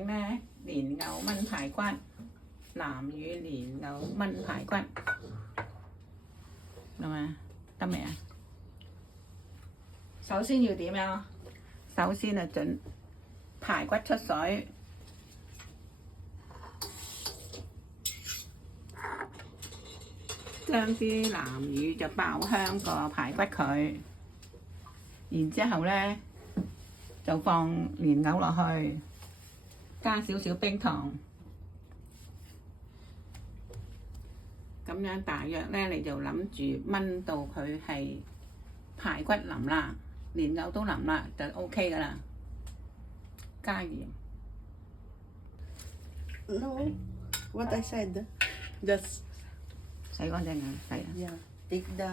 名咧，蓮藕炆排骨，南乳蓮藕炆排骨，係咪？得未啊？首先要點樣？首先啊，準排骨出水，將啲南乳就爆香個排骨佢，然之後咧就放蓮藕落去，加少少冰糖，咁樣大約咧你就諗住炆到佢係排骨腍啦，蓮藕都腍啦，就 OK 噶啦。加鹽。No, what I said, just 洗乾淨啊，洗啊。yeah, take the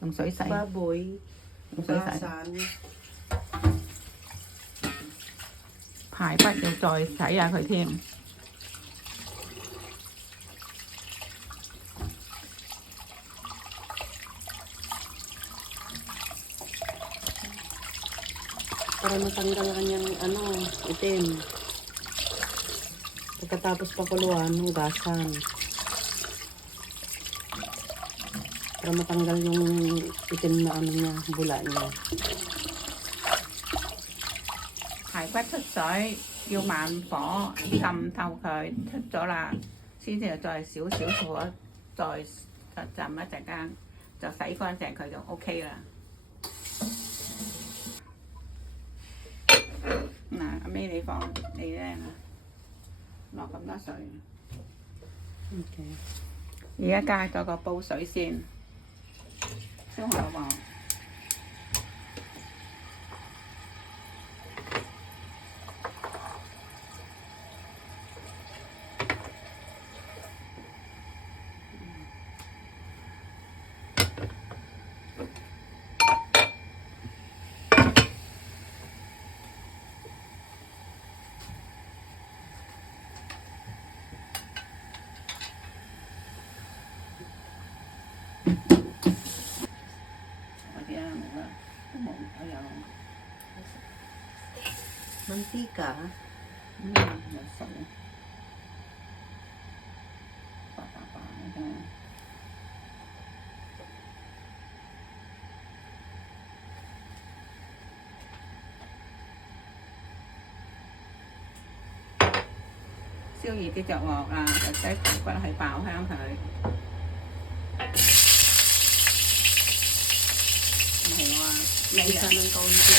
用水洗。 baboy, 用水洗。 bukasan, 排骨要再洗下佢添。para matanggal ang kanyang itim. Pagkatapos pakuluan, hugasan. Para matanggal yung itim na niya, bula niya. 排骨出水，要慢火浸透佢，出咗啦，先至再少少火，再浸一陣間，就洗乾淨佢就 OK 啦。嗱，阿 May 你放你咧落咁多水。Okay. 而家加咗個煲水先，燒好冇？Mantika. 有水，白白白嘅。燒熱啲着鑊啦，就擠排骨去爆香佢。唔係話你Isa ng kaunti.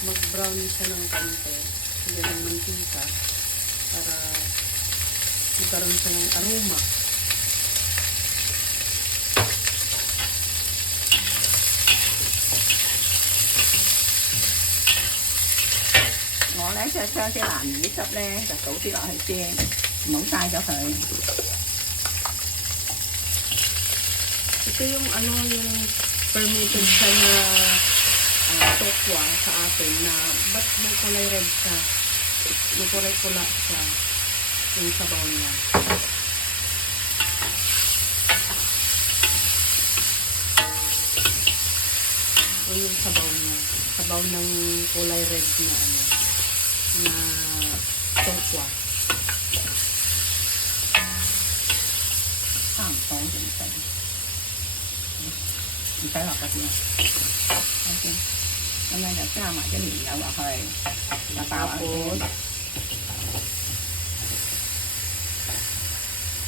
Mag-brown siya ng konti. Hindi ng mantika para magkaroon siya ng aroma.我咧就將啲南乳汁咧就倒啲落去先，唔好嘥咗佢。Ito yung yung fermented siya na tokwa sa atin na ba't may kulay red siya? May kulay pula siya yung sabaw niya. O yung sabaw niya. Sabaw ng kulay red na tokwa. 差唔多就唔使，唔使落嗰啲啊。OK，咁樣就加埋啲蓮藕落去，就爆下先。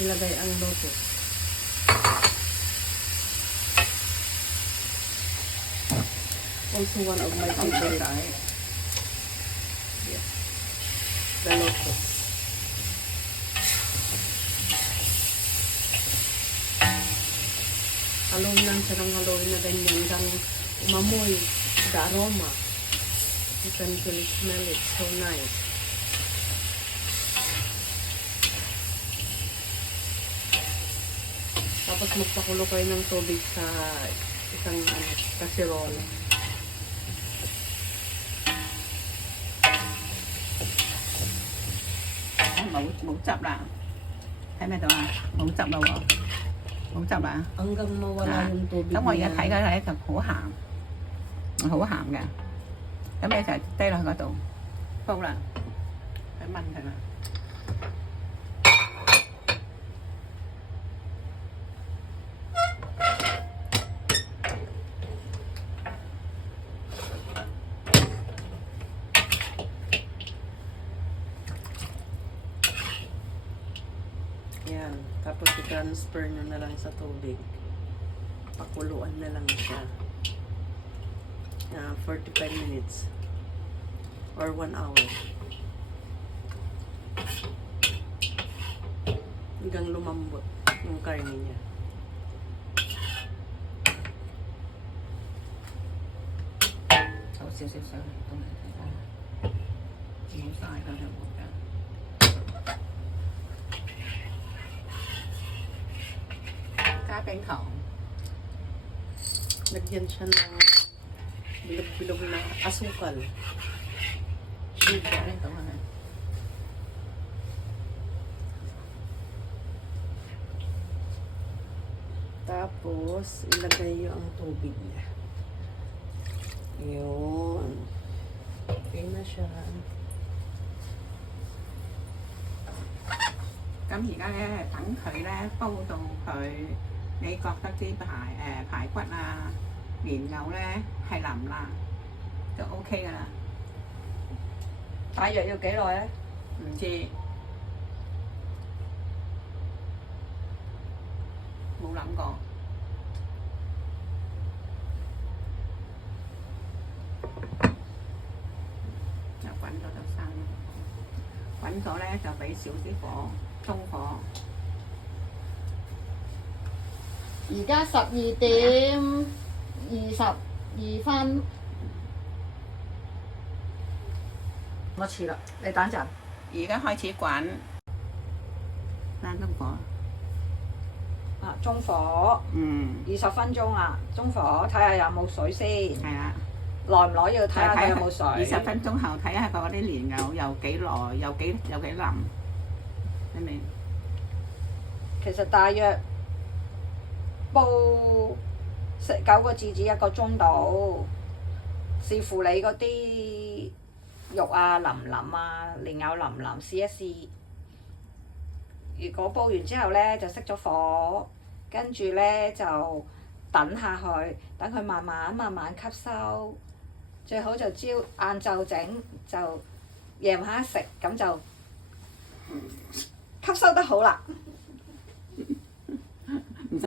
Ilagay ang loto. Also one of my favorite. Yes. The loto. Haluin lang siya ng haluin na ganyan hanggang umamoy the aroma. You can really smell it. So nice. Tapos magpakulo kayo ng tubig sa isang kasirol. 冇汁啦，睇咩到啊？冇汁啦喎，冇汁啦。 Hanggang mawala yung tubig 咁我而家 niya. 睇緊咧就好鹹，好鹹嘅。咁你就低落去嗰度煲啦，去炆佢啦。Yan. Tapos i-transfer nyo na lang sa tubig. Pakuluan na lang siya. 45 minutes. Or 1 hour. Hanggang lumambot yung karne niya.好少少水都未睇得，冇晒㗎就冇㗎。加冰糖。 Lagyan siya ng bilog-bilog na asukal. Sugar ito ano. Tapos, ilagay yung tubig niya. Yun. Okay na siya. 咁而家咧等佢咧煲到佢，你覺得啲排骨啊、蓮藕咧係腍啦，就 OK 噶啦。大約要幾耐咧？唔知冇諗過。就滾咗就生，滾咗咧就俾少啲火，中火。而家12:22。我遲啦，你等陣。而家開始滾，冷中火。啊，中火20分鐘啦，中火睇下有冇水先。係啦。耐唔耐要睇下佢有冇水。20分鐘後睇下嗰啲蓮藕有幾耐，有幾腍，明唔明？其實大約煲9個字至1個鐘度，視乎你嗰啲肉啊腍唔腍啊，蓮藕腍唔腍，試一試。如果煲完之後咧，就熄咗火，跟住咧就等下去，等佢慢慢吸收。最好就晏晝整，就夜晚黑食，咁就吸收得好啦。